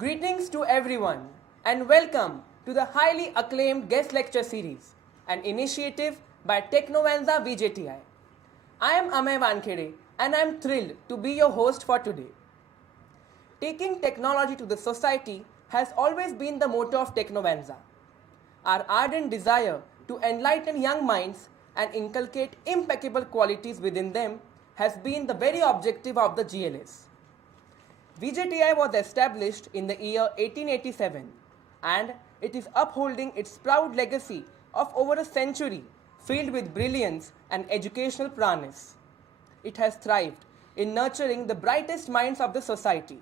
Greetings to everyone and welcome to the highly acclaimed guest lecture series, an initiative by Technovanza VJTI. I am Amay Wankhede and I am thrilled to be your host for today. Taking technology to the society has always been the motto of Technovanza. Our ardent desire to enlighten young minds and inculcate impeccable qualities within them has been the very objective of the GLS. VJTI was established in the year 1887 and it is upholding its proud legacy of over a century filled with brilliance and educational prowess. It has thrived in nurturing the brightest minds of the society.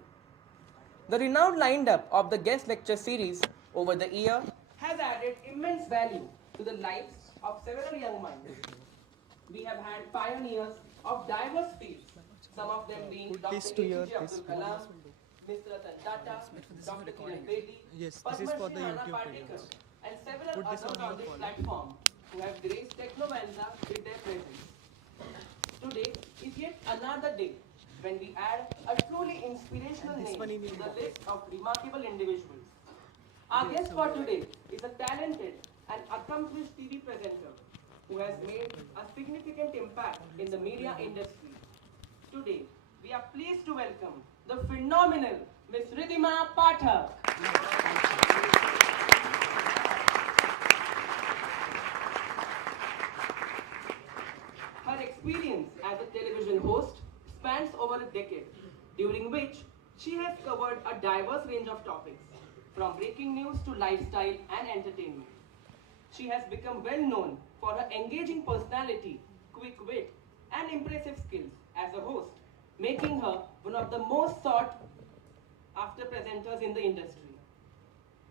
The renowned lineup of the guest lecture series over the year has added immense value to the lives of several young minds. We have had pioneers of diverse fields, some of them being Dr. APJ Abdul Kalam, Mr. Ratan Tata, Dr. Kiran Bedi, Padma Pathak, and several others on this platform who have graced Technovanza with their presence. Today is yet another day when we add a truly inspirational name to the list of remarkable individuals. Our guest for today is a talented and accomplished TV presenter who has made a significant impact in the media industry. Today, we are pleased to welcome the phenomenal Miss Ridhima Pathak. Her experience as a television host spans over a decade, during which she has covered a diverse range of topics, from breaking news to lifestyle and entertainment. She has become well known for her engaging personality, quick wit, and impressive skills as a host, making her one of the most sought after presenters in the industry.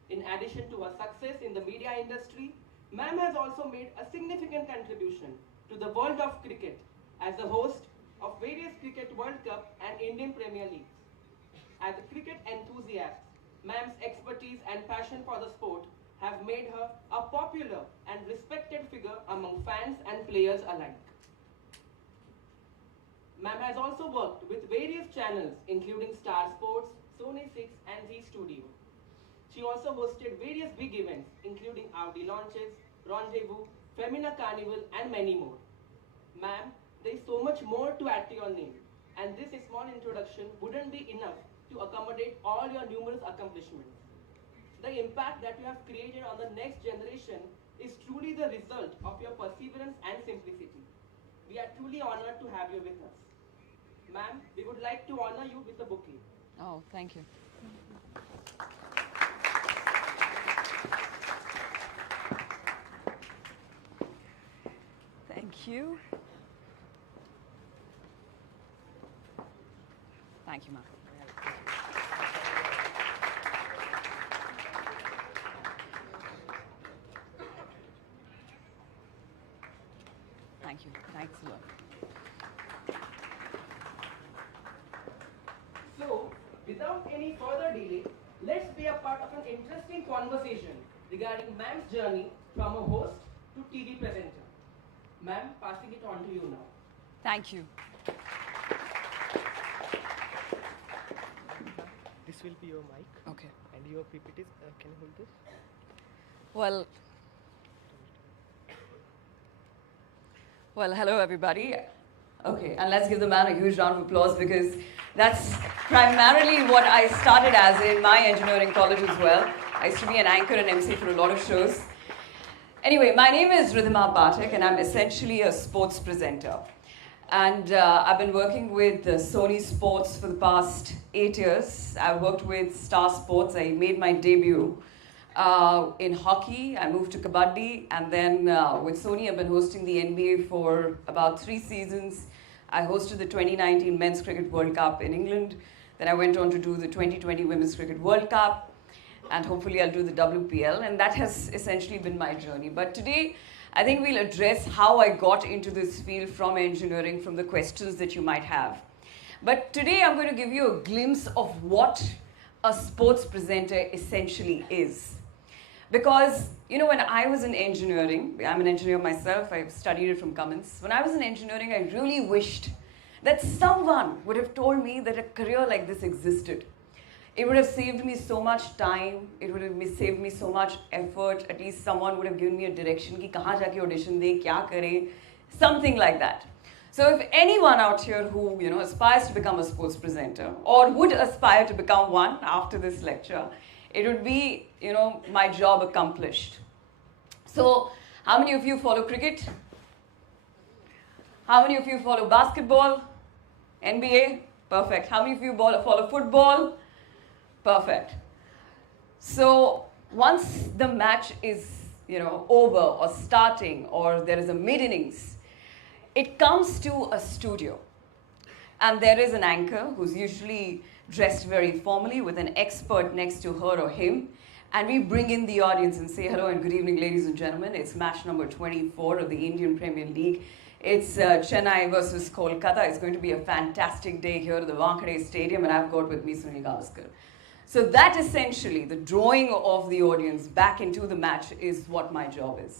In addition to her success in the media industry, ma'am has also made a significant contribution to the world of cricket as the host of various Cricket World Cup and Indian Premier Leagues. As a cricket enthusiast, ma'am's expertise and passion for the sport have made her a popular and respected figure among fans and players alike. Ma'am has also worked with various channels including Star Sports, Sony 6 and Z Studio. She also hosted various big events including Audi launches, Rendezvous, Femina Carnival and many more. Ma'am, there is so much more to add to your name, and this small introduction wouldn't be enough to accommodate all your numerous accomplishments. The impact that you have created on the next generation is truly the result of your perseverance and simplicity. We are truly honored to have you with us. Ma'am, we would like to honor you with a bouquet. Oh, thank you. Thank you. Thank you, ma'am. Thank you. Thanks a lot. So, without any further delay, let's be a part of an interesting conversation regarding ma'am's journey from a host to TV presenter. Ma'am, passing it on to you now. Thank you. This will be your mic. Okay. And your PPTs. Can you hold this? Well, hello everybody. Okay, and let's give the man a huge round of applause because that's primarily what I started as in my engineering college as well. I used to be an anchor and MC for a lot of shows. Anyway, my name is Ridhima Pathak and I'm essentially a sports presenter. And I've been working with Sony Sports for the past 8 years. I worked with Star Sports. I made my debut in hockey. I moved to Kabaddi, and then with Sony, I've been hosting the NBA for about 3 seasons. I hosted the 2019 Men's Cricket World Cup in England. Then I went on to do the 2020 Women's Cricket World Cup, and hopefully I'll do the WPL, and that has essentially been my journey. But today, I think we'll address how I got into this field from engineering, from the questions that you might have. But today, I'm going to give you a glimpse of what a sports presenter essentially is. Because, you know, when I was in engineering, I'm an engineer myself, I've studied it from Cummins. When I was in engineering, I really wished that someone would have told me that a career like this existed. It would have saved me so much time. It would have saved me so much effort. At least someone would have given me a direction कि कहाँ जाके audition दे, क्या करे, something like that. So if anyone out here who aspires to become a sports presenter or would aspire to become one after this lecture, it would be my job accomplished. So how many of you follow cricket? How many of you follow basketball? NBA? Perfect. How many of you follow football? Perfect. So once the match is over or starting or there is a mid-innings, it comes to a studio. And there is an anchor who's usually dressed very formally with an expert next to her or him. And we bring in the audience and say, hello and good evening, ladies and gentlemen. It's match number 24 of the Indian Premier League. It's Chennai versus Kolkata. It's going to be a fantastic day here at the Wankhede Stadium, and I've got with me Sony Gavaskar. So that essentially, the drawing of the audience back into the match is what my job is.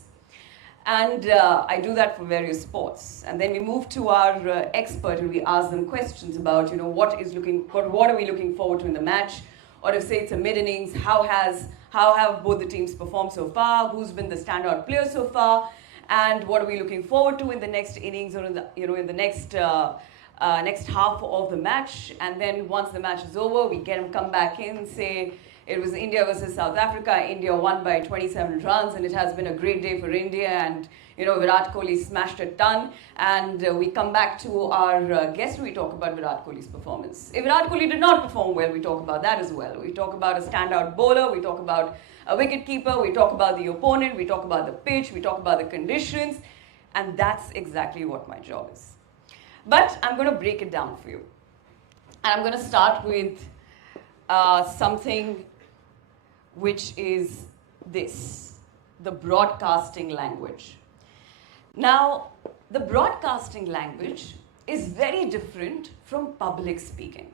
And I do that for various sports. And then we move to our expert and we ask them questions about, what are we looking forward to in the match? Or if say it's a mid-innings, how have both the teams performed so far? Who's been the standout player so far? And what are we looking forward to in the next innings or in the next half of the match? And then once the match is over, we get them come back in, say it was India versus South Africa. India won by 27 runs, and it has been a great day for India. And Virat Kohli smashed a ton. And we come back to our guest. We talk about Virat Kohli's performance. If Virat Kohli did not perform well, we talk about that as well. We talk about a standout bowler. We talk about a wicket keeper. We talk about the opponent. We talk about the pitch. We talk about the conditions. And that's exactly what my job is. But I'm going to break it down for you. And I'm going to start with something which is this, the broadcasting language. Now, the broadcasting language is very different from public speaking.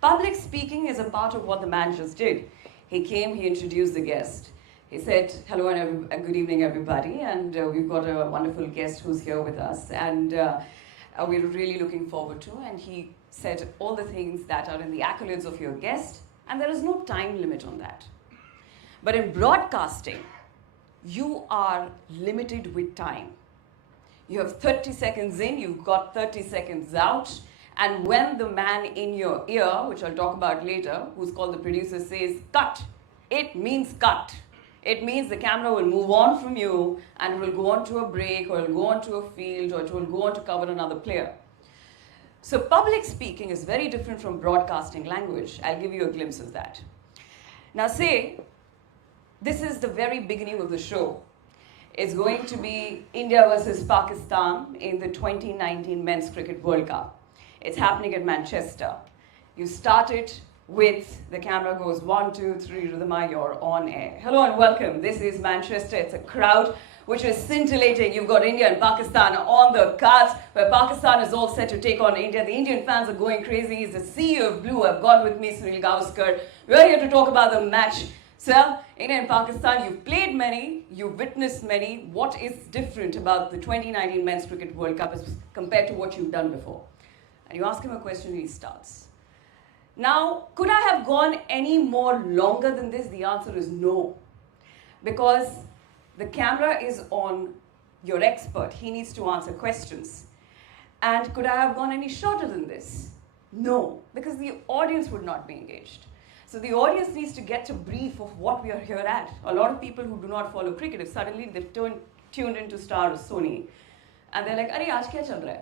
Public speaking is a part of what the man just did. He came, he introduced the guest. He said, hello and good evening, everybody. And we've got a wonderful guest who's here with us. And we're really looking forward to. And he said all the things that are in the accolades of your guest. And there is no time limit on that. But in broadcasting, you are limited with time. You have 30 seconds in, you've got 30 seconds out. And when the man in your ear, which I'll talk about later, who's called the producer, says cut, it means cut. It means the camera will move on from you and it will go on to a break or it will go on to a field or it will go on to cover another player. So public speaking is very different from broadcasting language. I'll give you a glimpse of that. Now say, this is the very beginning of the show. It's going to be India versus Pakistan in the 2019 Men's Cricket World Cup. It's happening at Manchester. You start it with, the camera goes 1, 2, 3, Ridhima, you're on air. Hello and welcome. This is Manchester. It's a crowd which is scintillating. You've got India and Pakistan on the cards, where Pakistan is all set to take on India. The Indian fans are going crazy. It's a sea of blue. I've got with me Sunil Gavaskar. We're here to talk about the match. So, India and Pakistan, you've played many, you've witnessed many. What is different about the 2019 Men's Cricket World Cup as compared to what you've done before? And you ask him a question and he starts. Now, could I have gone any more longer than this? The answer is no. Because the camera is on your expert. He needs to answer questions. And could I have gone any shorter than this? No, because the audience would not be engaged. So the audience needs to get a brief of what we are here at. A lot of people who do not follow cricket, if suddenly they've tuned into Star or Sony, and they're like, "Arey, aaj kya chal raha hai?"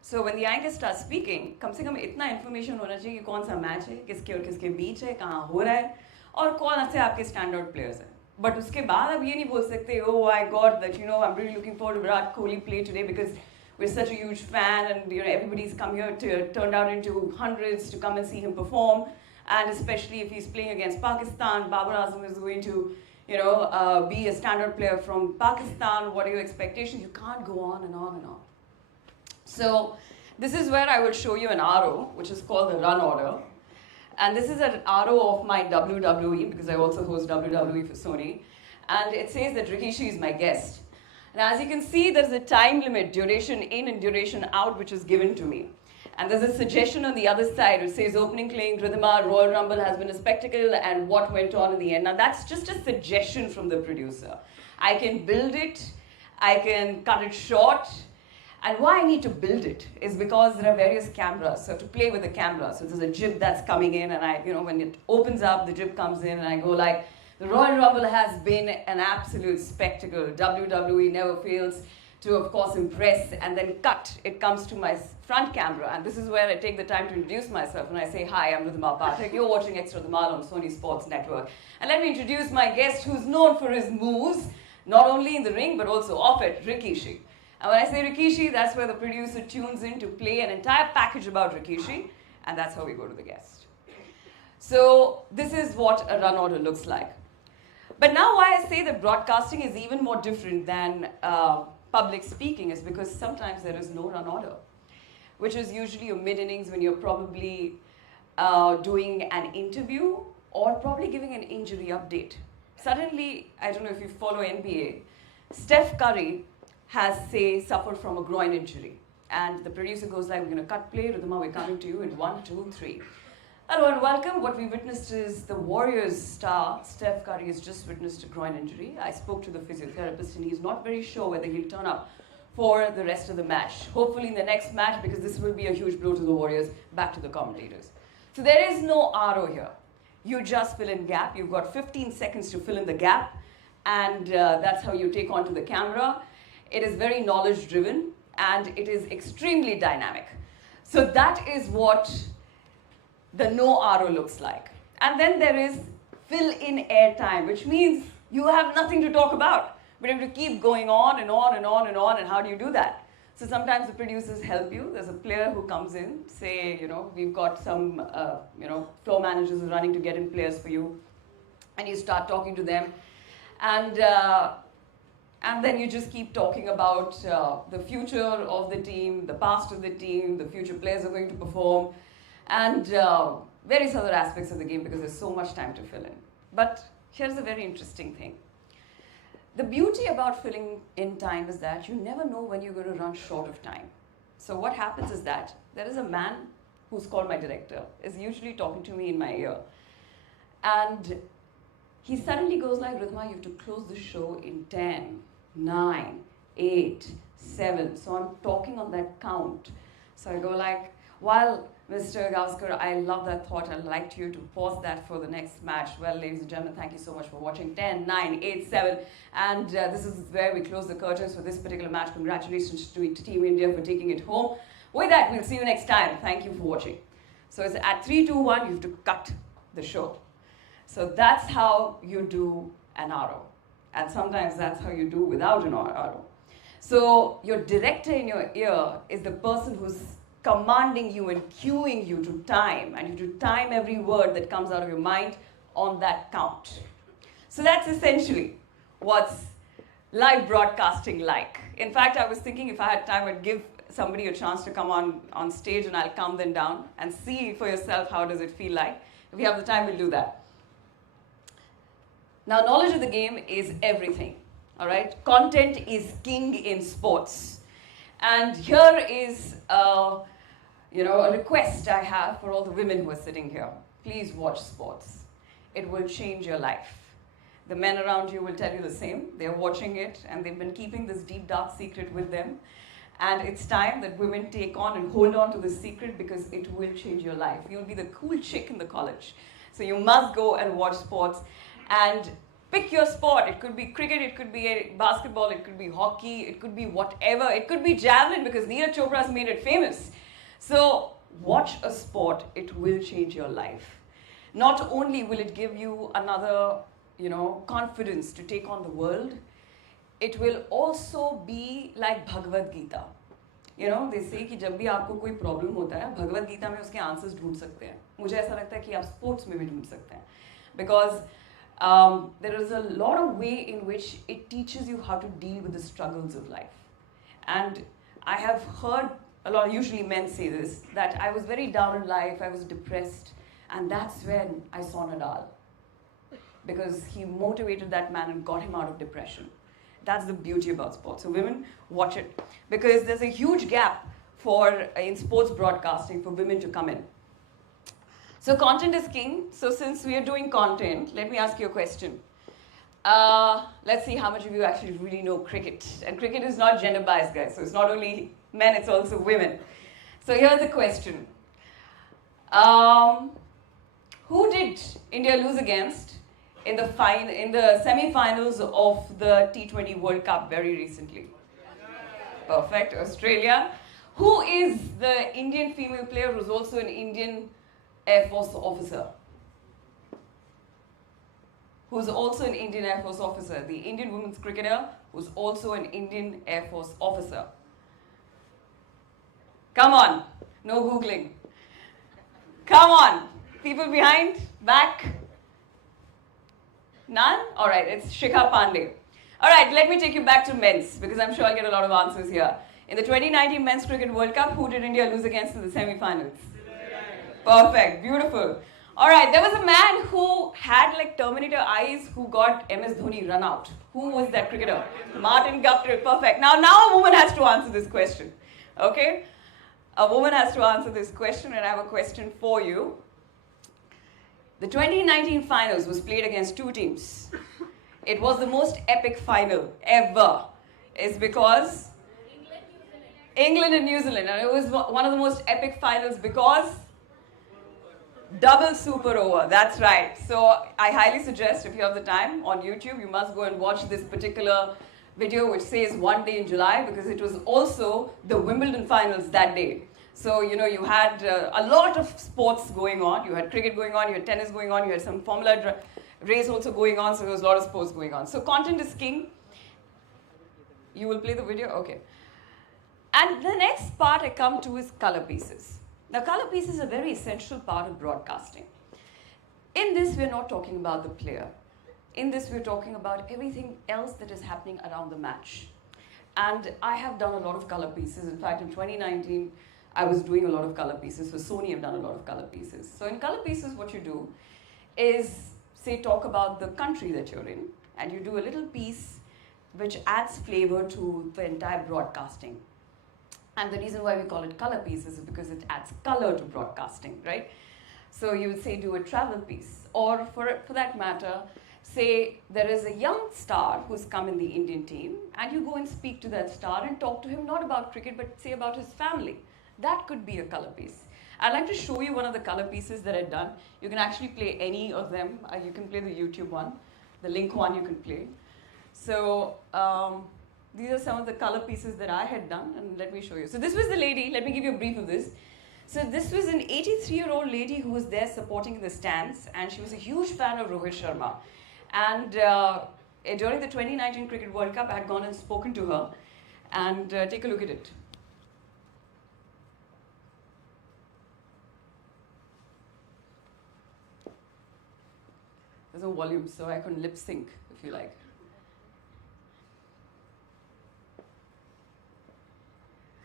So when the anchor starts speaking, कम से कम इतना information होना चाहिए कि कौन सा match है, किसके और किसके बीच है, कहाँ हो रहा है, और कौन से आपके standout players हैं. But उसके बाद आप ये नहीं बोल सकते, "Oh, I got that, I'm really looking forward to Virat Kohli play today because we're such a huge fan and everybody's come here to turned out into hundreds to come and see him perform." And especially if he's playing against Pakistan, Babar Azam is going to, be a standard player from Pakistan. What are your expectations? You can't go on and on and on. So this is where I will show you an arrow, which is called the run order. And this is an arrow of my WWE, because I also host WWE for Sony. And it says that Rikishi is my guest. And as you can see, there's a time limit, duration in and duration out, which is given to me. And there's a suggestion on the other side which says opening claim, Ridhima, Royal Rumble has been a spectacle and what went on in the end. Now that's just a suggestion from the producer. I can build it, I can cut it short. And why I need to build it is because there are various cameras. So to play with the camera, so there's a jib that's coming in and when it opens up, the jib comes in and I go like, the Royal Rumble has been an absolute spectacle. WWE never fails to, of course, impress, and then cut. It comes to my front camera, and this is where I take the time to introduce myself, and I say, hi, I'm Ridhima Pathak. You're watching Extra Dhamal on Sony Sports Network. And let me introduce my guest who's known for his moves, not only in the ring, but also off it, Rikishi. And when I say Rikishi, that's where the producer tunes in to play an entire package about Rikishi, and that's how we go to the guest. So this is what a run order looks like. But now why I say that broadcasting is even more different than public speaking is because sometimes there is no run order, which is usually your mid-innings when you're probably doing an interview or probably giving an injury update. Suddenly, I don't know if you follow NBA, Steph Curry has, say, suffered from a groin injury. And the producer goes like, we're going to cut play, Ridhima, we're coming to you in 1, 2, 3. Hello and welcome. What we witnessed is the Warriors star, Steph Curry, has just witnessed a groin injury. I spoke to the physiotherapist and he's not very sure whether he'll turn up for the rest of the match. Hopefully in the next match, because this will be a huge blow to the Warriors, back to the commentators. So there is no RO here. You just fill in gap. You've got 15 seconds to fill in the gap, and that's how you take onto the camera. It is very knowledge driven and it is extremely dynamic. So that is what the no RO looks like. And then there is fill in air time, which means you have nothing to talk about, but you have to keep going on and on and on and on. And how do you do that? So sometimes the producers help you. There's a player who comes in, say, we've got some, floor managers who are running to get in players for you, and you start talking to them, and then you just keep talking about the future of the team, the past of the team, the future players are going to perform, and various other aspects of the game because there's so much time to fill in. But here's a very interesting thing. The beauty about filling in time is that you never know when you're going to run short of time. So what happens is that there is a man who's called my director, is usually talking to me in my ear. And he suddenly goes like, Ridhima, you have to close the show in 10, 9, 8, 7. So I'm talking on that count. So I go like, while Mr. Gavaskar, I love that thought. I'd like you to pause that for the next match. Well, ladies and gentlemen, thank you so much for watching. 10, 9, 8, 7. And this is where we close the curtains for this particular match. Congratulations to Team India for taking it home. With that, we'll see you next time. Thank you for watching. So it's at 3, 2, 1, you have to cut the show. So that's how you do an RO. And sometimes that's how you do without an RO. So your director in your ear is the person who's commanding you and cueing you to time, and you have to time every word that comes out of your mind on that count. So that's essentially what's live broadcasting like. In fact, I was thinking if I had time, I'd give somebody a chance to come on stage and I'll calm them down and see for yourself how does it feel like. If we have the time, we'll do that. Now, knowledge of the game is everything, all right? Content is king in sports. And here is a request I have for all the women who are sitting here. Please watch sports. It will change your life. The men around you will tell you the same. They're watching it, and they've been keeping this deep, dark secret with them. And it's time that women take on and hold on to this secret because it will change your life. You'll be the cool chick in the college. So you must go and watch sports. And pick your sport. It could be cricket, it could be basketball, it could be hockey, it could be whatever. It could be javelin because Neeraj Chopra has made it famous. So watch a sport. It will change your life. Not only will it give you another, confidence to take on the world, it will also be like Bhagavad Gita. They say कि जब भी आपको कोई problem होता है, भगवद गीता में उसके answers ढूंढ सकते हैं. मुझे ऐसा लगता है कि आप sports में भी ढूंढ सकते हैं. Because there is a lot of way in which it teaches you how to deal with the struggles of life. And I have heard a lot, usually men say this, that I was very down in life, I was depressed, and that's when I saw Nadal. Because he motivated that man and got him out of depression. That's the beauty about sports. So women, watch it. Because there's a huge gap in sports broadcasting for women to come in. So content is king. So since we are doing content, let me ask you a question. Let's see how much of you actually really know cricket. And cricket is not gender biased, guys. So it's not only men, it's also women. So here's the question. Who did India lose against in the semi-finals of the T20 World Cup very recently? Perfect, Australia. Who is the Indian female player who's also an Indian Air Force officer? Who's also an Indian Air Force officer? The Indian women's cricketer who's also an Indian Air Force officer. Come on, no Googling. Come on, people behind, back. None? All right, it's Shikha Pandey. All right, let me take you back to men's because I'm sure I'll get a lot of answers here. In the 2019 Men's Cricket World Cup, who did India lose against in the semi-finals? Perfect, beautiful. All right, there was a man who had like Terminator eyes who got MS Dhoni run out. Who was that cricketer? Martin Guptill, perfect. Now a woman has to answer this question, okay? A woman has to answer this question and I have a question for you. The 2019 finals was played against two teams. It was the most epic final ever. It's because England and New Zealand. And it was one of the most epic finals because double super over. That's right. So I highly suggest if you have the time on YouTube, you must go and watch this particular video which says One Day in July because it was also the Wimbledon finals that day. So, you know, you had a lot of sports going on. You had cricket going on, you had tennis going on, you had some Formula race also going on, so there was a lot of sports going on. So content is king. You will play the video? Okay. And the next part I come to is color pieces. Now, color pieces is a very essential part of broadcasting. In this, we're not talking about the player. In this, we're talking about everything else that is happening around the match. And I have done a lot of color pieces. In fact, in 2019, I was doing a lot of color pieces. For Sony, I've done a lot of color pieces. So in color pieces, what you do is, say, talk about the country that you're in, and you do a little piece which adds flavor to the entire broadcasting. And the reason why we call it color pieces is because it adds color to broadcasting, right? So you would say do a travel piece, or for that matter, say there is a young star who's come in the Indian team, and you go and speak to that star and talk to him not about cricket, but say about his family. That could be a color piece. I'd like to show you one of the color pieces that I've done. You can actually play any of them. You can play the YouTube one, the link one you can play. So these are some of the color pieces that I had done, and let me show you. So this was the lady. Let me give you a brief of this. So this was an 83-year-old lady who was there supporting in the stands, and she was a huge fan of Rohit Sharma. And during the 2019 Cricket World Cup, I had gone and spoken to her. And take a look at it. There's no volume, so I can lip sync if you like.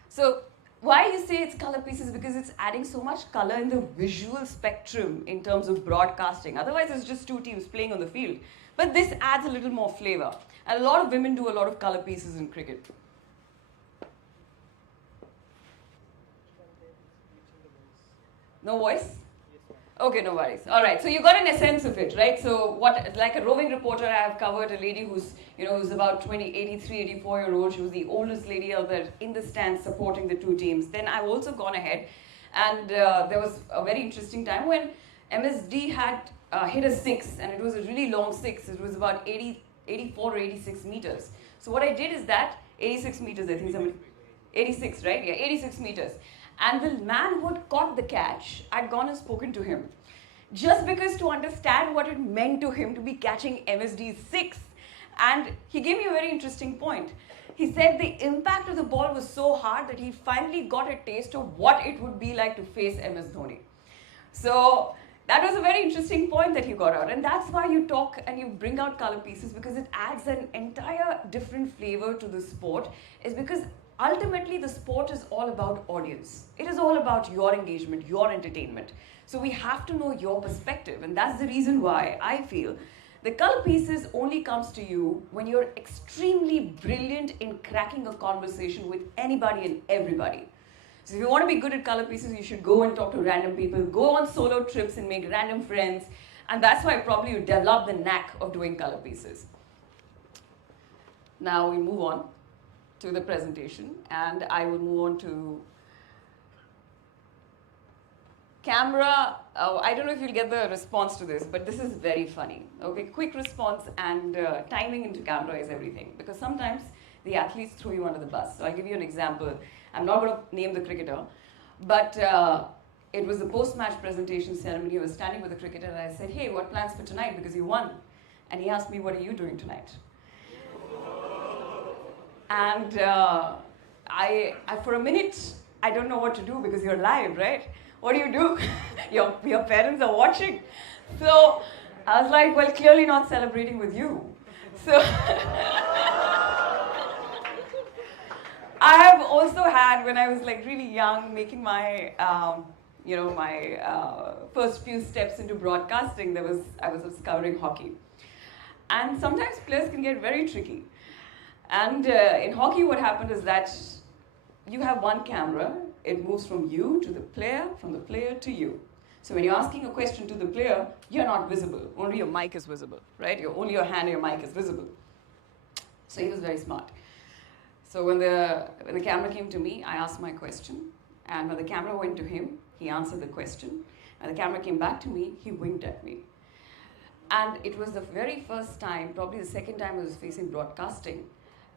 So why you say it's color pieces? Because it's adding so much color in the visual spectrum in terms of broadcasting. Otherwise, it's just two teams playing on the field. But this adds a little more flavor. And a lot of women do a lot of color pieces in cricket. No voice? Okay, no worries. All right, so you got an essence of it, right? So like a roving reporter, I have covered a lady who's about 83, 84-year-old. She was the oldest lady out there in the stands supporting the two teams. Then I've also gone ahead, and there was a very interesting time when MSD had hit a six, and it was a really long six. It was about 84 or 86 meters. So what I did is that, 86 meters, I think somebody, 86, right? Yeah, 86 meters. And the man who had caught the catch, I'd gone and spoken to him. Just because to understand what it meant to him to be catching MSD's six. And he gave me a very interesting point. He said the impact of the ball was so hard that he finally got a taste of what it would be like to face MS Dhoni. So that was a very interesting point that he got out. And that's why you talk and you bring out color pieces, because it adds an entire different flavor to the sport. Is because ultimately, the sport is all about audience. It is all about your engagement, your entertainment. So we have to know your perspective. And that's the reason why I feel the color pieces only comes to you when you're extremely brilliant in cracking a conversation with anybody and everybody. So if you want to be good at color pieces, you should go and talk to random people, go on solo trips and make random friends. And that's why probably you develop the knack of doing color pieces. Now we move on to the presentation, and I will move on to camera. Oh, I don't know if you'll get the response to this, but this is very funny. Okay, quick response and timing into camera is everything, because sometimes the athletes throw you under the bus. So I'll give you an example. I'm not going to name the cricketer, but it was the post-match presentation ceremony. I was standing with the cricketer and I said, hey, what plans for tonight, because you won? And he asked me, what are you doing tonight? And I for a minute, I don't know what to do, because you're live, right? What do? Your parents are watching. So I was like, well, clearly not celebrating with you. So I have also had, when I was like really young, making my, first few steps into broadcasting, I was discovering hockey. And sometimes players can get very tricky. And in hockey, what happened is that you have one camera. It moves from you to the player, from the player to you. So when you're asking a question to the player, you're not visible. Only your mic is visible, right? Only your hand and your mic is visible. So he was very smart. So when the camera came to me, I asked my question. And when the camera went to him, he answered the question. When the camera came back to me, he winked at me. And it was the very first time, probably the second time I was facing broadcasting.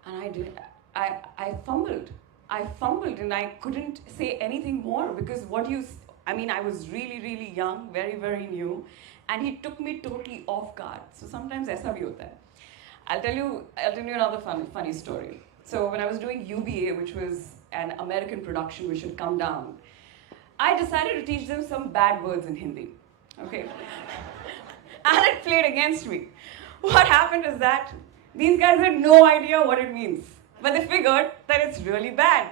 And I fumbled. I and I couldn't say anything more, because I was really, really young, very, very new. And he took me totally off guard. So sometimes aisa bhi hota hai. I'll tell you another funny story. So when I was doing UBA, which was an American production which had come down, I decided to teach them some bad words in Hindi. Okay? And it played against me. What happened is that these guys had no idea what it means. But they figured that it's really bad.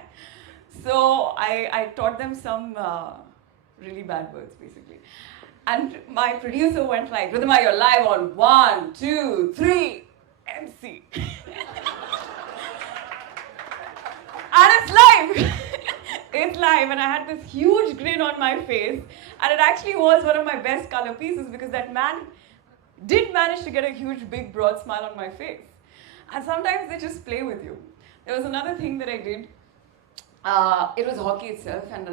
So I taught them some really bad words, basically. And my producer went like, Ridhima, you're live on 1, 2, 3, MC. And it's live. It's live, and I had this huge grin on my face. And it actually was one of my best color pieces, because that man did manage to get a huge, big, broad smile on my face. And sometimes they just play with you. There was another thing that I did. It was hockey itself, and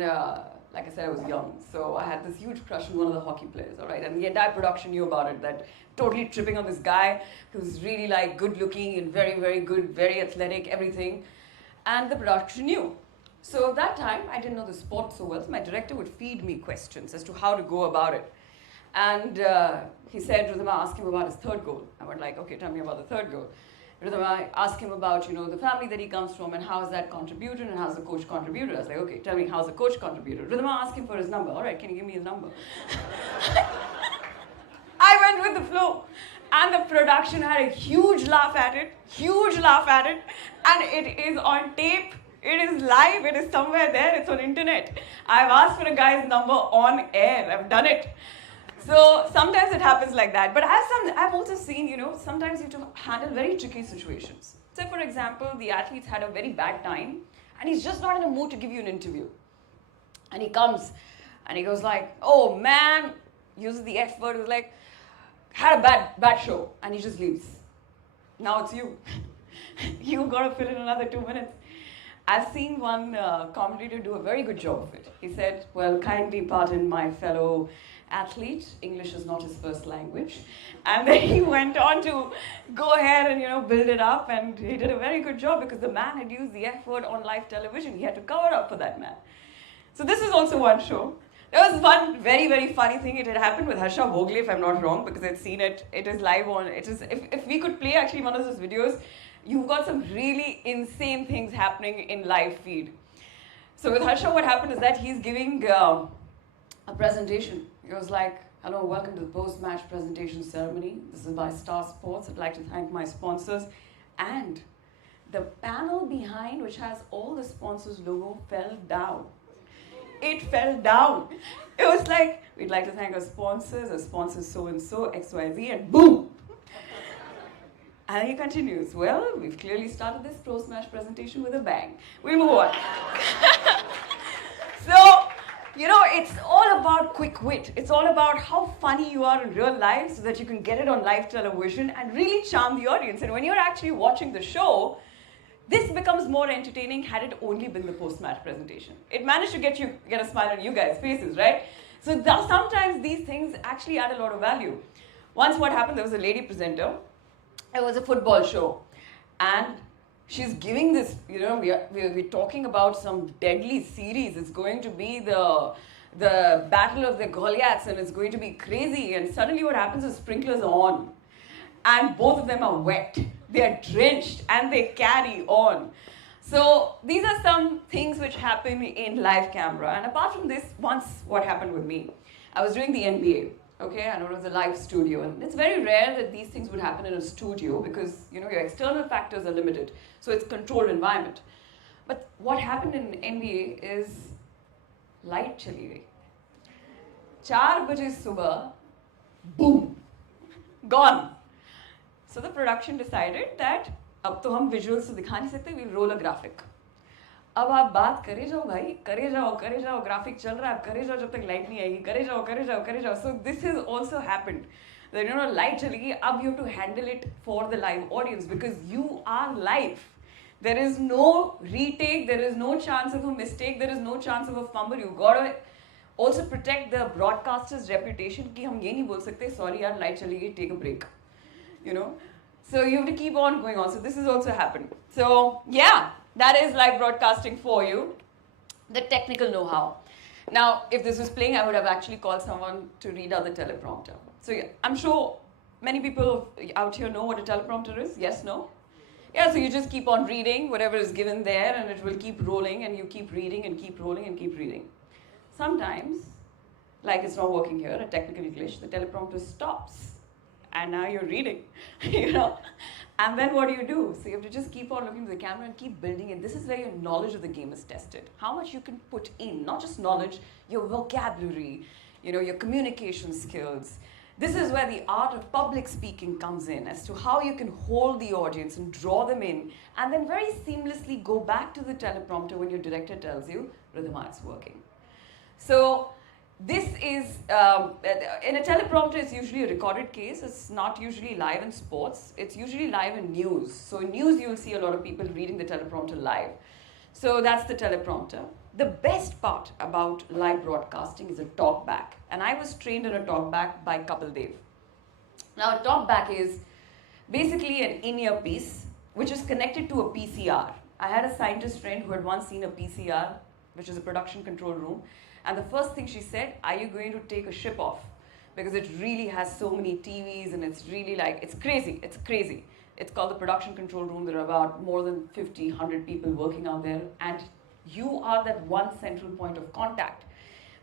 like I said, I was young. So I had this huge crush on one of the hockey players, all right? And the entire production knew about it, that totally tripping on this guy who was really like good looking and very, very good, very athletic, everything. And the production knew. So that time, I didn't know the sport so well, so my director would feed me questions as to how to go about it. And he said, Ridhima, ask him about his third goal. I went like, okay, tell me about the third goal. Ridhima, ask him about, the family that he comes from and how has that contributed and how's the coach contributed. I was like, okay, tell me how's the coach contributed. Ridhima, ask him for his number. All right, can you give me his number? I went with the flow. And the production had a huge laugh at it, and it is on tape, it is live, it is somewhere there, it's on internet. I've asked for a guy's number on air, I've done it. So sometimes it happens like that. But I've also seen, sometimes you have to handle very tricky situations. Say, for example, the athlete's had a very bad time, and he's just not in a mood to give you an interview. And he comes, and he goes like, oh man, uses the F word, was like, had a bad show, and he just leaves. Now it's you. You've got to fill in another 2 minutes. I've seen one commentator do a very good job of it. He said, well, kindly pardon my fellow athlete, English is not his first language. And then he went on to go ahead and, build it up, and he did a very good job, because the man had used the F word on live television. He had to cover up for that man. So this is also one show. There was one very, very funny thing. It had happened with Harsha Vogle, if I'm not wrong, because I'd seen it. It is live on, if we could play actually one of those videos, you've got some really insane things happening in live feed. So with Harsha, what happened is that he's giving a presentation. He was like, hello, welcome to the post-match presentation ceremony. This is by Star Sports. I'd like to thank my sponsors. And the panel behind, which has all the sponsors' logo, fell down. It fell down. It was like, we'd like to thank our sponsors so-and-so, XYZ, and boom! And he continues, well, we've clearly started this post-match presentation with a bang. We'll move on. So, it's all about quick wit. It's all about how funny you are in real life so that you can get it on live television and really charm the audience. And when you're actually watching the show, this becomes more entertaining had it only been the post-match presentation. It managed to get a smile on you guys' faces, right? So sometimes these things actually add a lot of value. Once what happened, there was a lady presenter. It was a football show. And she's giving this, we're talking about some deadly series. It's going to be the battle of the Goliaths, and it's going to be crazy. And suddenly what happens is sprinklers are on. And both of them are wet. They are drenched and they carry on. So these are some things which happen in live camera. And apart from this, once what happened with me, I was doing the NBA. Okay, and it was a live studio, and it's very rare that these things would happen in a studio because your external factors are limited, so it's controlled environment. But what happened in NBA is light chali gayi. 4 baje subah, boom, gone. So the production decided that अब तो हम visuals से दिखा नहीं सकते, we'll roll a graphic. अब आप बात करे जाओ भाई, करे जाओ, ग्राफिक चल रहा है, करे जाओ जब तक लाइट नहीं आएगी, करे जाओ. So this has also happened. That light चलेगी, अब you have to handle it for the live audience because you are live. There is no retake, there is no chance of a mistake, there is no chance of a fumble. You gotta also protect the broadcaster's reputation कि हम ये नहीं बोल सकते, sorry यार light चलेगी, take a break. So you have to keep on going on. So this has also happened. So yeah. That is live broadcasting for you, the technical know-how. Now, if this was playing, I would have actually called someone to read out the teleprompter. So yeah, I'm sure many people out here know what a teleprompter is. Yes, no? Yeah, so you just keep on reading whatever is given there and it will keep rolling and you keep reading and keep rolling and keep reading. Sometimes, like it's not working here, a technical glitch, the teleprompter stops and now you're reading, And then what do? So you have to just keep on looking at the camera and keep building it. This is where your knowledge of the game is tested. How much you can put in, not just knowledge, your vocabulary, your communication skills. This is where the art of public speaking comes in as to how you can hold the audience and draw them in and then very seamlessly go back to the teleprompter when your director tells you, Ridhima, it's working. So this is, in a teleprompter, it's usually a recorded case. It's not usually live in sports. It's usually live in news. So in news, you'll see a lot of people reading the teleprompter live. So that's the teleprompter. The best part about live broadcasting is a talkback. And I was trained in a talkback by Kapil Dev. Now, a talkback is basically an in-ear piece, which is connected to a PCR. I had a scientist friend who had once seen a PCR, which is a production control room. And the first thing she said, are you going to take a ship off? Because it really has so many TVs and it's really it's crazy. It's called the production control room. There are about more than 50, 100 people working out there. And you are that one central point of contact.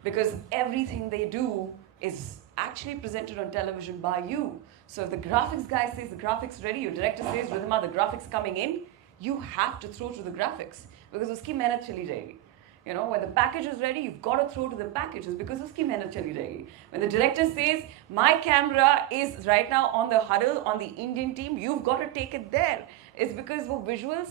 Because everything they do is actually presented on television by you. So if the graphics guy says the graphics ready, your director says, Ridhima, the graphics coming in, you have to throw to the graphics. Because uski mehnat chali jayegi. When the package is ready, you've got to throw to the packages because uski mehnat chali jayegi. When the director says, my camera is right now on the huddle on the Indian team, you've got to take it there. It's because wo visuals,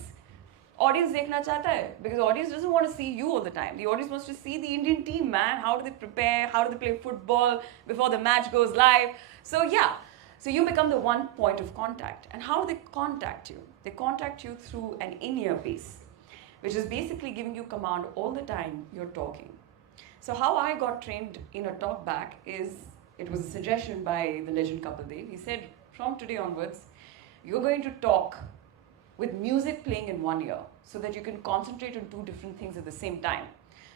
audience dekhna chahta hai. Because audience doesn't want to see you all the time. The audience wants to see the Indian team, man. How do they prepare? How do they play football before the match goes live? So yeah, so you become the one point of contact. And how do they contact you? They contact you through an in-ear piece, which is basically giving you command all the time you're talking. So how I got trained in a talkback is, it was a suggestion by the legend Kapil Dev. He said, from today onwards, you're going to talk with music playing in one ear so that you can concentrate on two different things at the same time.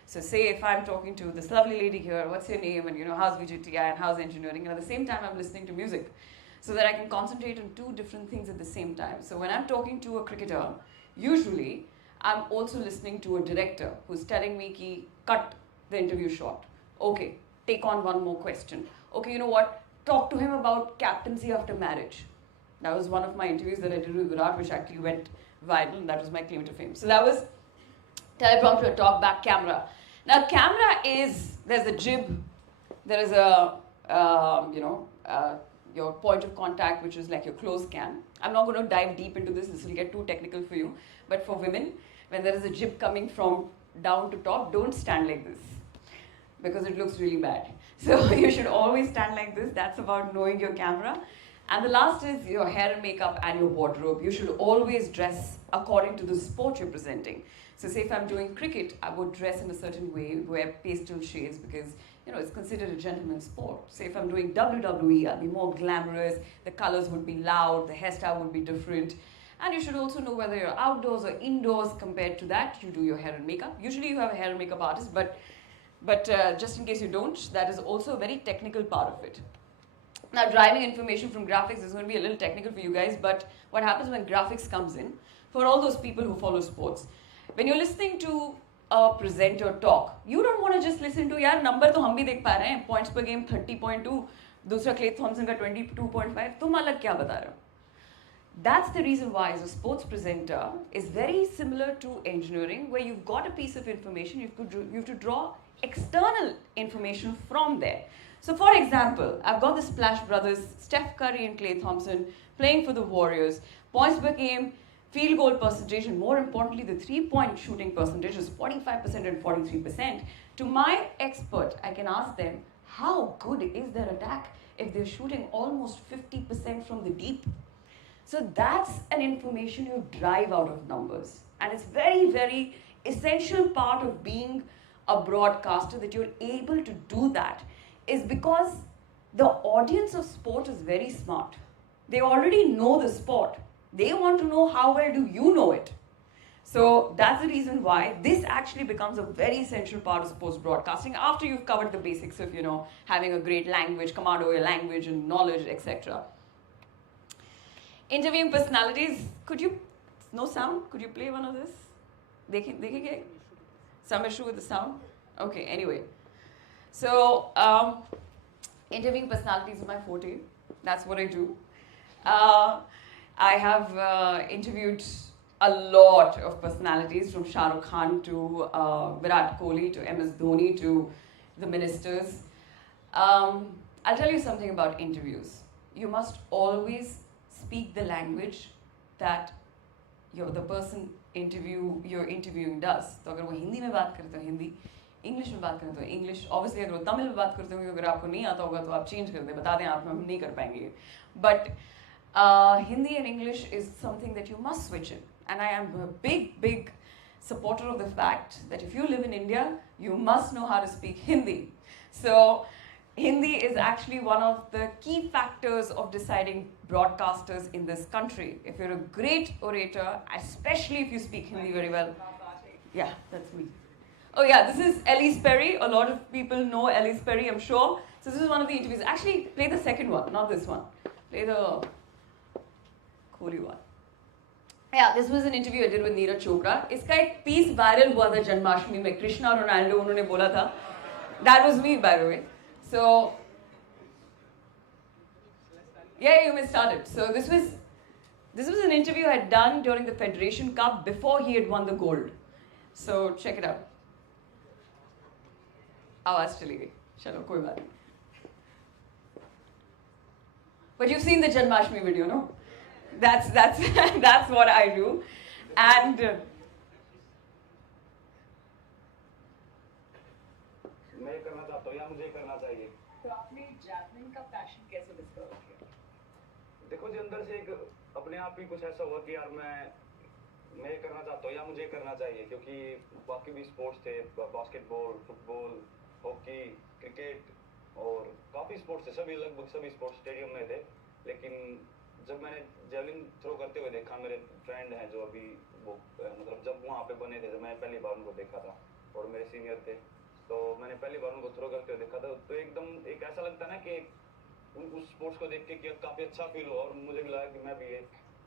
So say if I'm talking to this lovely lady here, what's your name, and how's VJTI and how's engineering, and at the same time I'm listening to music so that I can concentrate on two different things at the same time. So when I'm talking to a cricketer, usually I'm also listening to a director who's telling me ki cut the interview short. Okay, take on one more question. Okay, you know what? Talk to him about captaincy after marriage. That was one of my interviews that I did with Virat, which actually went viral, and that was my claim to fame. So that was teleprompter, talkback, camera. Now, camera is, there's a jib, there is a, your point of contact, which is like your close cam. I'm not going to dive deep into this will get too technical for you. But for women, when there is a jib coming from down to top, don't stand like this because it looks really bad. So you should always stand like this. That's about knowing your camera. And the last is your hair and makeup and your wardrobe. You should always dress according to the sport you're presenting. So say if I'm doing cricket, I would dress in a certain way, wear pastel shades because it's considered a gentleman's sport. Say if I'm doing WWE, I'll be more glamorous, the colors would be loud, the hairstyle would be different. And you should also know whether you're outdoors or indoors. Compared to that, you do your hair and makeup. Usually you have a hair and makeup artist, but just in case you don't, that is also a very technical part of it. Now, driving information from graphics is going to be a little technical for you guys, but what happens when graphics comes in, for all those people who follow sports, when you're listening to a presenter talk, you don't want to just listen to, yaar, number to hum bhi dekh pa rahe hain, points per game 30.2, dusra Clay Thompson ka 22.5, tum alag kya bata rahe ho? That's the reason why, as a sports presenter, is very similar to engineering, where you've got a piece of information, you have to draw external information from there. So for example, I've got the Splash Brothers, Steph Curry and Klay Thompson playing for the Warriors. Points per game, field goal percentage, and more importantly, the three-point shooting percentage is 45% and 43%. To my expert, I can ask them, how good is their attack if they're shooting almost 50% from the deep? So that's an information you drive out of numbers. And it's very, very essential part of being a broadcaster that you're able to do that. Is because the audience of sport is very smart. They already know the sport. They want to know how well do you know it. So that's the reason why this actually becomes a very essential part of sports broadcasting after you've covered the basics of, having a great language, command over your language and knowledge, etc. Interviewing personalities. No sound? Could you play one of this? Dekhe? Some issue with the sound? Okay, anyway. So, interviewing personalities is my forte. That's what I do. I have interviewed a lot of personalities, from Shah Rukh Khan to Virat Kohli to MS Dhoni to the ministers. I'll tell you something about interviews. You must always speak the language that the person you're interviewing does. So, अगर वो हिंदी में बात करते हो Hindi, English में बात करें तो इंग्लिश, ऑब्वियसली अगर वो तमिल में बात करते हो, अगर आपको नहीं आता होगा तो आप चेंज कर दें, बता दें आप, हम नहीं कर पाएंगे. But Hindi and English is something that you must switch in. And I am a big supporter of the fact that if you live in India, you must know how to speak Hindi. So Hindi is actually one of the key factors of deciding broadcasters in this country. If you're a great orator, especially if you speak Hindi very well. Yeah, that's me. Oh yeah, this is Elise Perry. A lot of people know Elise Perry, I'm sure. So this is one of the interviews. Actually, play the second one, not this one. Play the Kohli one. Yeah, this was an interview I did with Neeraj Chopra. इसका एक piece viral हुआ था जन्माष्टमी में. कृष्णा और Ronaldo उन्होंने बोला था. That was me, by the way. So, yeah, you may start it. So this was an interview I had done during the Federation Cup before he had won the gold. So check it out. आवाज चली गई. चलो कोई बात नहीं. But you've seen the Janmashtami video, no? That's that's what I do. And मैं करना चाहता हूँ या मुझे करना चाहिए. तो आपने जैवलिन का पैशन कैसे डिस्कवर किया? देखो जी, अंदर से एक अपने आप ही कुछ ऐसा हुआ कि यार मैं करना चाहता हूँ या मुझे करना चाहिए, क्योंकि बाकी भी स्पोर्ट्स थे, बास्केटबॉल, फुटबॉल, हॉकी, क्रिकेट और काफ़ी स्पोर्ट्स थे, लगभग सभी स्पोर्ट्स स्टेडियम में थे. लेकिन जब मैंने जेवलिन थ्रो करते हुए देखा, मेरे फ्रेंड हैं जो अभी वो मतलब जब वहाँ पे बने थे, जब मैंने पहली बार उनको देखा था और मेरे सीनियर थे, तो मैंने पहली बार उनको थ्रो करते हुए देखा था, तो एकदम एक ऐसा लगता ना कि उस स्पोर्ट्स को देख के काफ़ी अच्छा फील हुआ और मुझे भी लगा कि मैं भी ये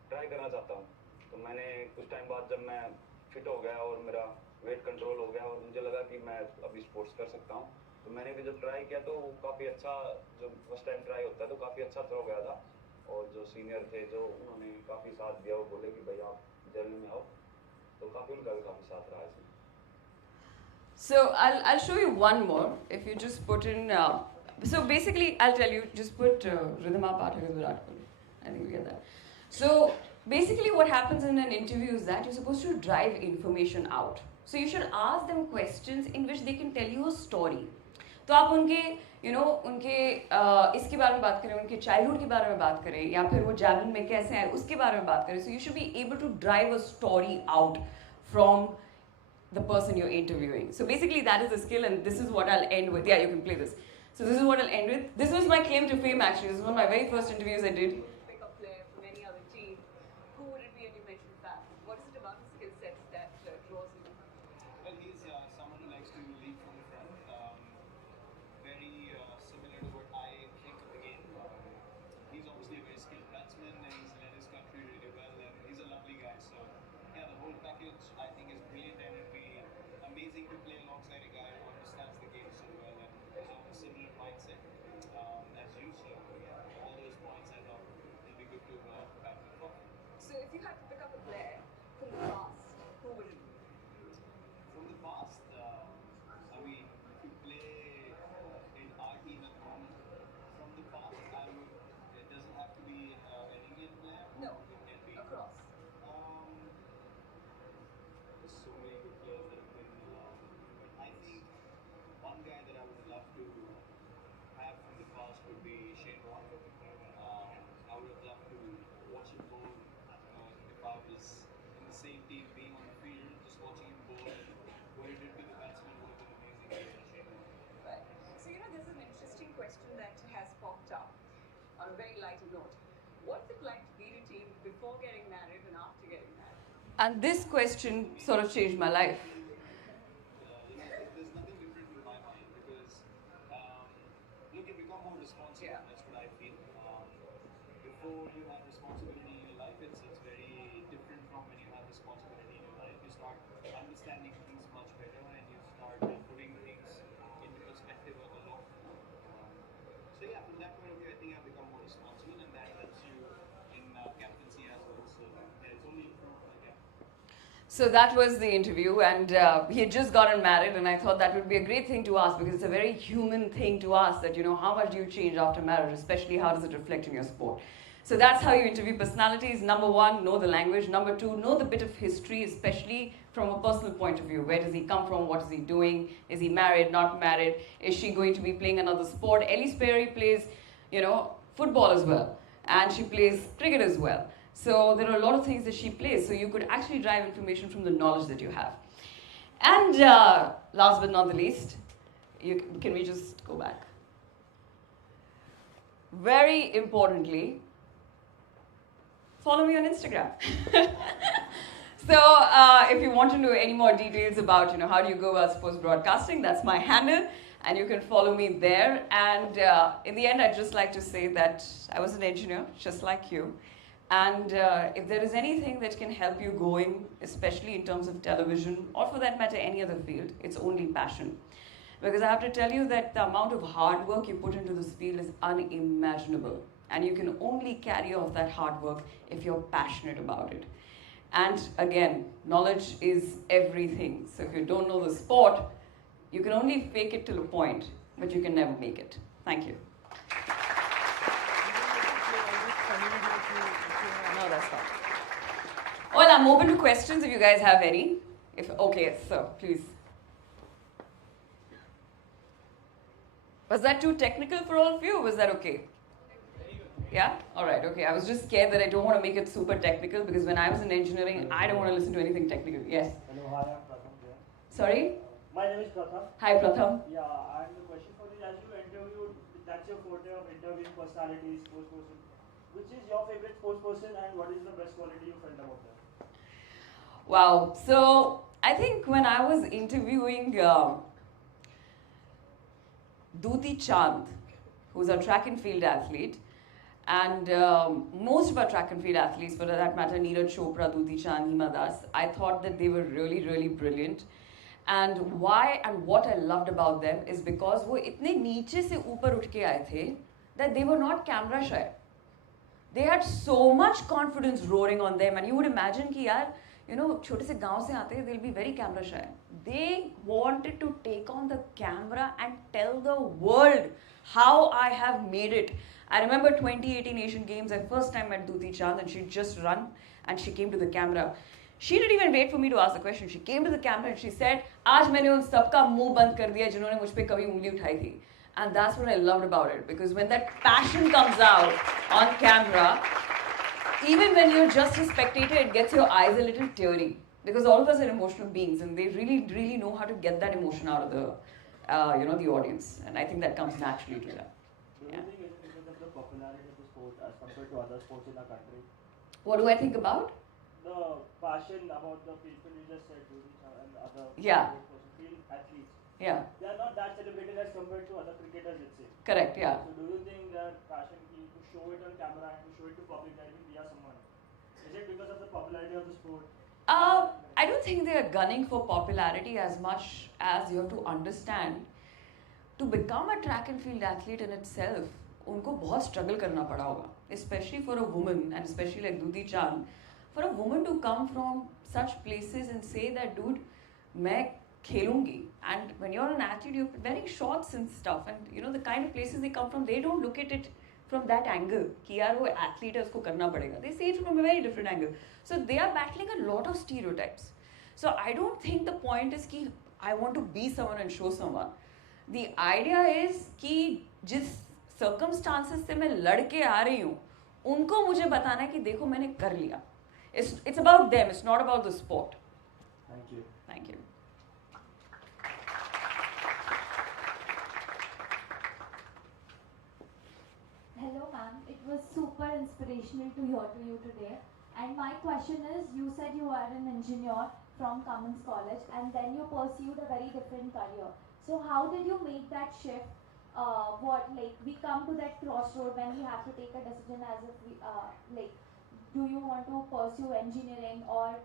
ट्राई करना चाहता हूँ. तो मैंने कुछ टाइम बाद जब मैं फिट हो गया और मेरा वेट कंट्रोल हो गया और मुझे लगा कि मैं अभी स्पोर्ट्स कर सकता हूँ, तो मैंने भी जब ट्राई किया तो काफ़ी अच्छा, जब फर्स्ट टाइम ट्राई होता है तो काफ़ी अच्छा थ्रो गया था. और जो सीनियर थे जो उन्होंने काफ़ी साथ दिया, वो बोले कि भाई आप जेवलिन में आओ, तो काफ़ी उनका भी काफ़ी साथ रहा इसमें. So I'll show you one more. If you just put in, so basically I'll tell you, just put Ridhima Pathak as Virat Kohli. I think we get that. So basically what happens in an interview is that you're supposed to drive information out. So you should ask them questions in which they can tell you a story. तो आप उनके उनके इसके बारे में बात करें, उनके चाइल्डहुड के बारे में बात करें, या फिर वो जैवलिन में कैसे आए उसके बारे में बात करें. So you should be able to drive a story out from the person you're interviewing. So basically that is the skill, and this is what I'll end with. Yeah, you can play this. So this is what I'll end with. This was my claim to fame actually. This was one of my very first interviews I did. Pick up player from any other team. Who would it be? And you mentioned that. What is it about his skill sets that draws you? Well, he's someone who likes to lead from the front. Very similar to what I think of the game. He's obviously a very skilled batsman, and he's led his country really well, and he's a lovely guy. So, yeah, the whole package I think is brilliant, and it'd be amazing to play alongside a guy who understands the game so well and is of a similar mindset as you. So, yeah, all those points I thought it'll be good to bat with. So if you had to pick up a player from the past, who would it be? From the past, I mean, if you play in our team at the moment, from the past, it doesn't have to be an Indian player. No, It can be. across. There's so many good players that have been. But I think one guy that I would love to have from the past would be Shane Warne. I would have loved to watch him bowl. If I was in the same team, being on the field, just watching him bowl, and what he did with the batsman would have been amazing. Shane Warne. Right. So there's an interesting question that has popped up on a very lighter note. What's it like to lead a team before getting married and after getting married? And this question sort of changed my life. There's nothing different in my mind because look, you become more responsible. Yeah. That's what I feel. Before you have responsibility in your life, it's very different from when you have responsibility in your life. You start understanding things much better, and you start putting things into perspective a lot. So yeah, from that point of view, I think I've become more responsible, and that helps you in captaincy as well. So yeah, it's only improved. Yeah. So that was the interview, and he had just gotten married, and I thought that would be a great thing to ask because it's a very human thing to ask that, how much do you change after marriage, especially how does it reflect in your sport. So that's how you interview personalities. Number one, know the language. Number two, know the bit of history, especially from a personal point of view. Where does he come from? What is he doing? Is he married, not married? Is she going to be playing another sport? Ellie Sperry plays, football as well, and she plays cricket as well. So there are a lot of things that she plays. So you could actually drive information from the knowledge that you have. And last but not the least, can we just go back? Very importantly, follow me on Instagram. So if you want to know any more details about how do you go about sports broadcasting, that's my handle, and you can follow me there. And in the end, I'd just like to say that I was an engineer, just like you. And if there is anything that can help you going, especially in terms of television, or for that matter, any other field, it's only passion. Because I have to tell you that the amount of hard work you put into this field is unimaginable. And you can only carry off that hard work if you're passionate about it. And again, knowledge is everything. So if you don't know the sport, you can only fake it till a point, but you can never make it. Thank you. No, that's not. Well, I'm open to questions if you guys have any. Okay, so please. Was that too technical for all of you, or was that okay? Yeah? Alright, okay. I was just scared that I don't want to make it super technical because when I was in engineering, I don't want to listen to anything technical. Yes? Hello, hi, I'm Pratham here. Sorry? My name is Pratham. Hi, Pratham. Yeah, and the question for you, as you interviewed, that's your forte of interviewing personalities, sports person. Which is your favorite sports person and what is the best quality you felt about them? Wow. So, I think when I was interviewing Duti Chand, who's a track and field athlete, and most of our track and field athletes, for that matter, Neeraj Chopra, Duti Chand, Hima Das, I thought that they were really, really brilliant. And why and what I loved about them is because वो इतने नीचे से ऊपर उठ के आए थे that they were not camera shy. They had so much confidence roaring on them, and you would imagine कि यार, छोटे से गांव से आते हैं, they'll be very camera shy. They wanted to take on the camera and tell the world how I have made it. I remember 2018 Asian Games, I first time met Duti Chand, and she'd just run, and she came to the camera. She didn't even wait for me to ask the question. She came to the camera and she said, "आज मैंने उन सबका मुंह बंद कर दिया जिन्होंने मुझ पे कभी उंगली उठाई थी." And that's what I loved about it, because when that passion comes out on camera, even when you're just a spectator, it gets your eyes a little teary, because all of us are emotional beings and they really, really know how to get that emotion out of the, the audience. And I think that comes naturally to them. Do you think it's because of the popularity of the sport as compared to other sports in our country? What do I think about? The passion about the people you just said, and other Yeah. field athletes. Yeah, They are not that celebrated as compared to other cricketers, let's say. correct, yeah. So do you think that passion to show it on camera and to show it to public that we are someone? Is it because of the popularity of the sport? I don't think they are gunning for popularity as much as you have to understand. To become a track and field athlete in itself, उनको बहुत struggle करना पड़ा होगा, especially for a woman, and especially like Dudi Chand. For a woman to come from such places and say that, dude, मैं खेलूंगी, and when you're an athlete, you're wearing shorts and stuff, and the kind of places they come from, they don't look at it from that angle कि यार वो athlete है उसको करना पड़ेगा. They see it from a very different angle. So they are battling a lot of stereotypes. So I don't think the point is कि I want to be someone and show someone. The idea is कि जिस circumstances से मैं लड़ के आ रही हूँ, उनको मुझे बताना है कि देखो मैंने कर लिया. It's about them. It's not about the sport. Thank you. Thank you. Hello ma'am, it was super inspirational to hear to you today. And my question is, you said you are an engineer from Cummins College and then you pursued a very different career. So how did you make that shift? We come to that crossroad when we have to take a decision as if we, do you want to pursue engineering or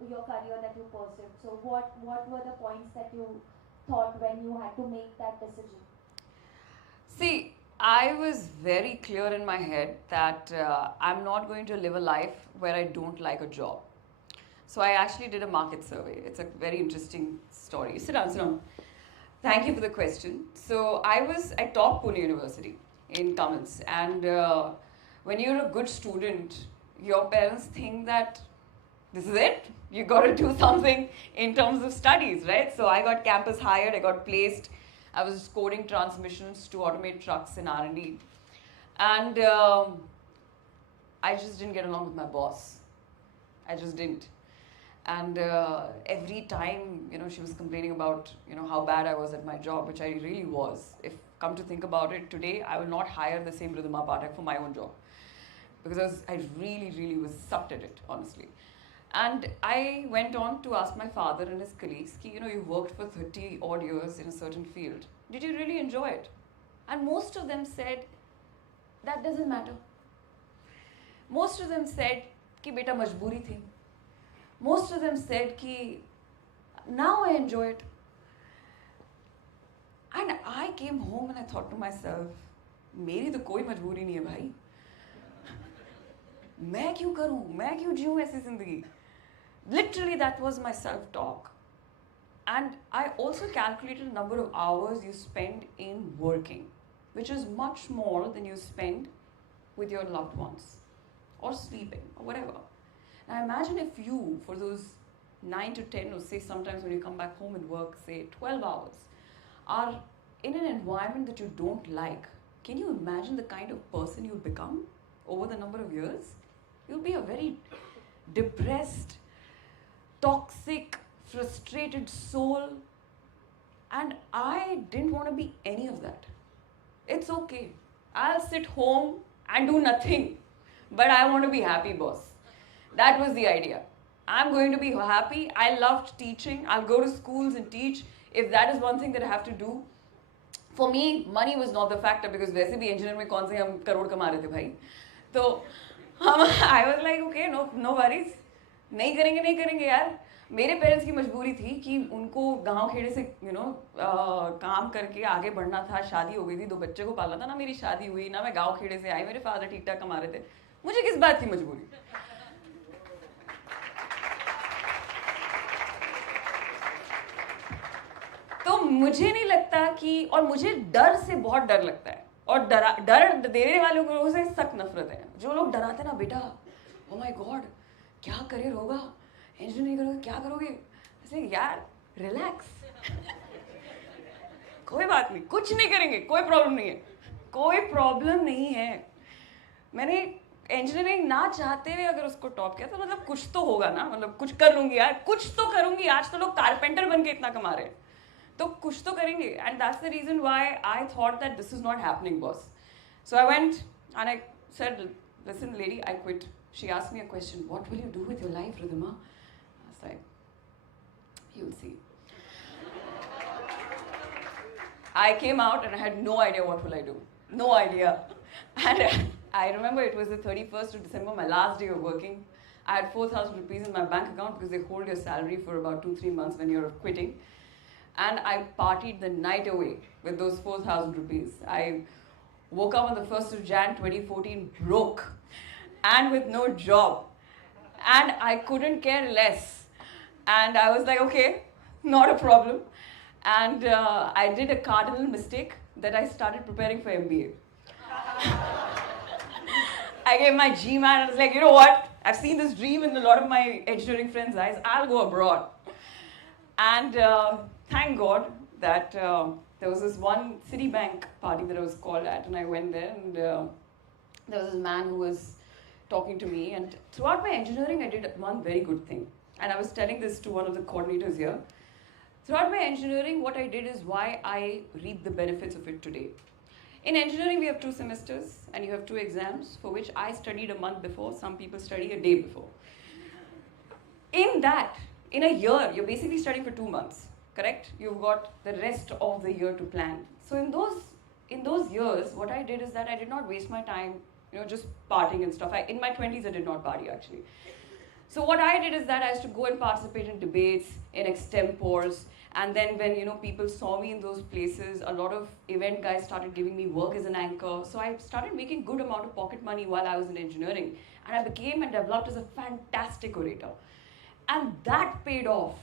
your career that you pursued? So what were the points that you thought when you had to make that decision? See, I was very clear in my head that I'm not going to live a life where I don't like a job. So I actually did a market survey. It's a very interesting story. Sit down, sit down. Thank you for the question. So I taught Pune University in Cummins, and when you're a good student, your parents think that this is it. You got to do something in terms of studies, right? So I got campus hired. I got placed. I was coding transmissions to automate trucks in R&D. And I just didn't get along with my boss. I just didn't. And every time, she was complaining about, how bad I was at my job, which I really was. If come to think about it, today I will not hire the same Ridhima Pathak for my own job. Because I really, really was sucked at it, honestly. And I went on to ask my father and his colleagues, you worked for 30 odd years in a certain field. Did you really enjoy it? And most of them said, that doesn't matter. Most of them said, ki beta majboori thi. Most of them said, ki now I enjoy it. And I came home and I thought to myself, मेरी तो कोई मजबूरी नहीं है भाई. मैं क्यों करूं? मैं क्यों जीऊं ऐसी जिंदगी? Literally, that was my self-talk. And I also calculated the number of hours you spend in working, which is much more than you spend with your loved ones, or sleeping, or whatever. Now imagine if you, for those 9 to 10, or say sometimes when you come back home and work, say 12 hours, are in an environment that you don't like. Can you imagine the kind of person you'll become over the number of years? You'll be a very depressed, toxic, frustrated soul. And I didn't want to be any of that. It's okay. I'll sit home and do nothing. But I want to be happy, boss. That was the idea. I'm going to be happy. I loved teaching. I'll go to schools and teach. If that is one thing that I have to do. For me, money was not the factor, because वैसे भी engineer में कौन से हम करोड़ कमा रहे थे भाई. तो I was like, okay, no worries. नहीं करेंगे यार. मेरे पेरेंट्स की मजबूरी थी कि उनको गांव खेड़े से काम करके आगे बढ़ना था. शादी हो गई थी, 2 बच्चे को पालना था. ना मेरी शादी हुई, ना मैं गांव खेड़े से आई. मेरे फादर ठीक ठाक कमा रहे थे. मुझे किस बात की मजबूरी? तो मुझे नहीं लगता कि, और मुझे डर से बहुत डर लगता है, और डर देने वालों को से सख्त नफरत है. जो लोग डराते ना, बेटा, ओ माय गॉड, क्या करियर होगा, इंजीनियर नहीं करोगे क्या करोगे? ऐसे यार रिलैक्स, कोई बात नहीं, कुछ नहीं करेंगे, कोई प्रॉब्लम नहीं है, कोई प्रॉब्लम नहीं है. मैंने इंजीनियरिंग ना चाहते हुए अगर उसको टॉप किया तो मतलब कुछ तो होगा ना, मतलब कुछ कर लूंगी यार, कुछ तो करूंगी. आज तो लोग कारपेंटर बन के इतना कमा रहे हैं, तो कुछ तो करेंगे. And that's the reason why I thought that this is not happening boss. So I went and I said, listen lady, I quit. She asked me a question, what will you do with your life, Ridhima? I was like, you'll see. I came out and I had no idea what will I do. No idea. And I remember it was the 31st of December, my last day of working. I had 4,000 rupees in my bank account because they hold your salary for about 2-3 months when you're quitting. And I partied the night away with those 4,000 rupees. I woke up on the 1st of Jan 2014 broke and with no job. And I couldn't care less. And I was like, okay, not a problem. And I did a cardinal mistake that I started preparing for MBA. I gave my GMAT and I was like, you know what? I've seen this dream in a lot of my engineering friends' eyes. I'll go abroad. And thank God that there was this one Citibank party that I was called at, and I went there, and there was this man who was talking to me. And throughout my engineering, I did one very good thing. And I was telling this to one of the coordinators here. Throughout my engineering, what I did is why I reap the benefits of it today. In engineering, we have 2 semesters, and you have 2 exams, for which I studied a month before. Some people study a day before. In that, in a year, you're basically studying for 2 months. Correct? You've got the rest of the year to plan. So in those years, what I did is that I did not waste my time, just partying and stuff. In my 20s, I did not party actually. So what I did is that I used to go and participate in debates, in extempores, and then when people saw me in those places, a lot of event guys started giving me work as an anchor. So I started making good amount of pocket money while I was in engineering, and I became and developed as a fantastic orator, and that paid off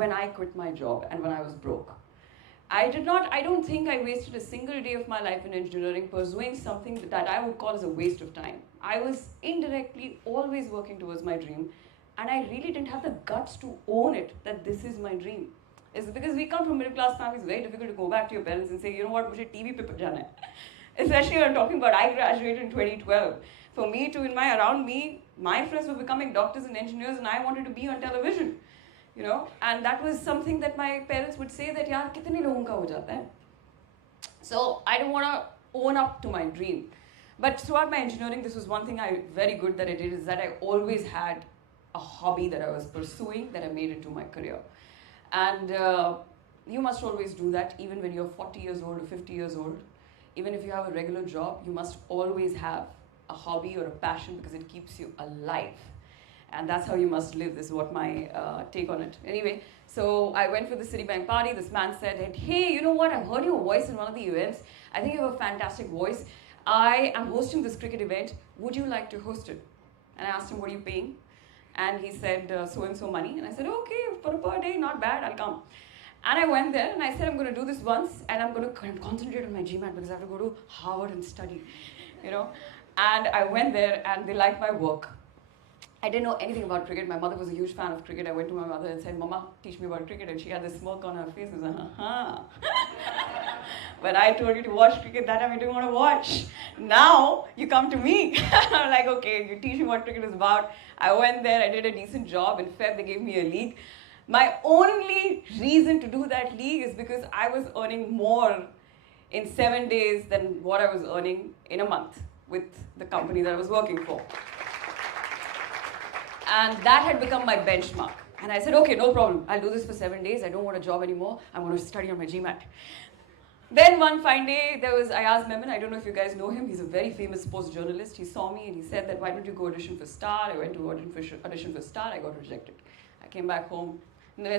when I quit my job and when I was broke. I don't think I wasted a single day of my life in engineering pursuing something that I would call as a waste of time. I was indirectly always working towards my dream, and I really didn't have the guts to own it, that this is my dream. It's because we come from middle class families, it's very difficult to go back to your parents and say, you know what, mujhe TV pe jana hai. Especially when I'm talking about I graduated in 2012. For me to, around me, my friends were becoming doctors and engineers, and I wanted to be on television. And that was something that my parents would say that yaar kitne logon ka ho jata hai. So I don't want to own up to my dream. But throughout my engineering, this was one thing very good that I did, is that I always had a hobby that I was pursuing that I made into my career. And you must always do that, even when you're 40 years old or 50 years old. Even if you have a regular job, you must always have a hobby or a passion, because it keeps you alive. And that's how you must live. This is what my take on it. Anyway, so I went for the Citibank party. This man said, hey, you know what? I've heard your voice in one of the events. I think you have a fantastic voice. I am hosting this cricket event. Would you like to host it? And I asked him, what are you paying? And he said, so-and-so money. And I said, okay, for per day, not bad, I'll come. And I went there and I said, I'm going to do this once, and I'm going to concentrate on my GMAT because I have to go to Harvard and study, And I went there and they liked my work. I didn't know anything about cricket. My mother was a huge fan of cricket. I went to my mother and said, Mama, teach me about cricket. And she had this smirk on her face and was like, When I told you to watch cricket, that time you didn't want to watch. Now you come to me. I'm like, okay, you teach me what cricket is about. I went there, I did a decent job. In Feb, they gave me a league. My only reason to do that league is because I was earning more in 7 days than what I was earning in a month with the company that I was working for. And that had become my benchmark. And I said, okay, no problem. I'll do this for 7 days. I don't want a job anymore. I'm going to study on my GMAT. Then one fine day, I asked Memon, I don't know if you guys know him. He's a very famous sports journalist. He saw me and he said that, why don't you go audition for Star? I went to audition for Star. I got rejected. I came back home. I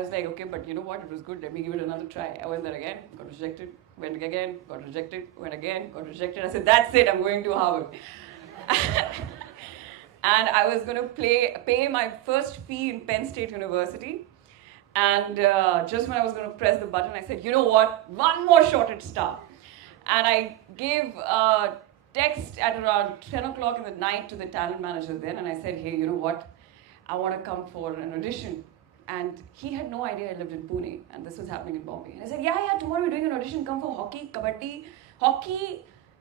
was like, okay, but you know what? It was good. Let me give it another try. I went there again, got rejected. Went again, got rejected. Went again, got rejected. I said, that's it. I'm going to Harvard. And I was going to pay my first fee in Penn State University. And just when I was going to press the button, I said, you know what? One more shot at Star. And I gave text at around 10 o'clock in the night to the talent manager then, and I said, hey, you know what? I want to come for an audition. And he had no idea I lived in Pune, and this was happening in Bombay. And I said, yeah, tomorrow we're doing an audition. Come for hockey, kabaddi,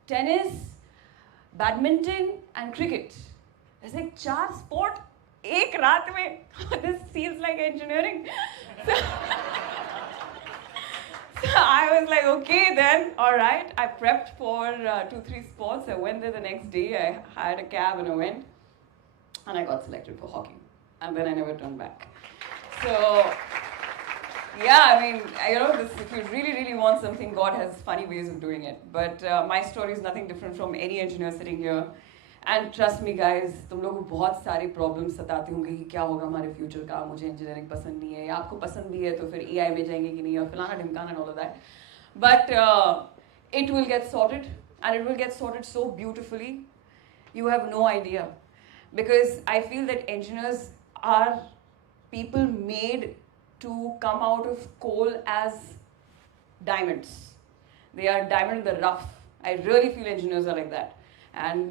tennis, badminton, and cricket. I said, 4 sport, ek raat mein. This seems like engineering. So I was like, okay then, all right. I prepped for 2-3 sports. I went there the next day. I hired a cab and I went. And I got selected for hockey. And then I never turned back. So, yeah, I mean, if you really, really want something, God has funny ways of doing it. But my story is nothing different from any engineer sitting here. And trust me, guys, तुम लोगों को बहुत सारे problems सताते होंगे कि क्या होगा हमारे future का, मुझे engineering पसंद नहीं है, या आपको पसंद भी है तो फिर AI में जाएंगे कि नहीं, और फलाना ढिमकाना and all of that. But it will get sorted, and it will get sorted so beautifully. You have no idea. Because I feel that engineers are people made to come out of coal as diamonds. They are diamond in the rough. I really feel engineers are like that. And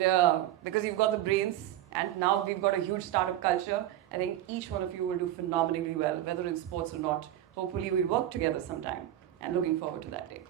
because you've got the brains, and now we've got a huge startup culture, I think each one of you will do phenomenally well, whether in sports or not. Hopefully we'll work together sometime, and looking forward to that day.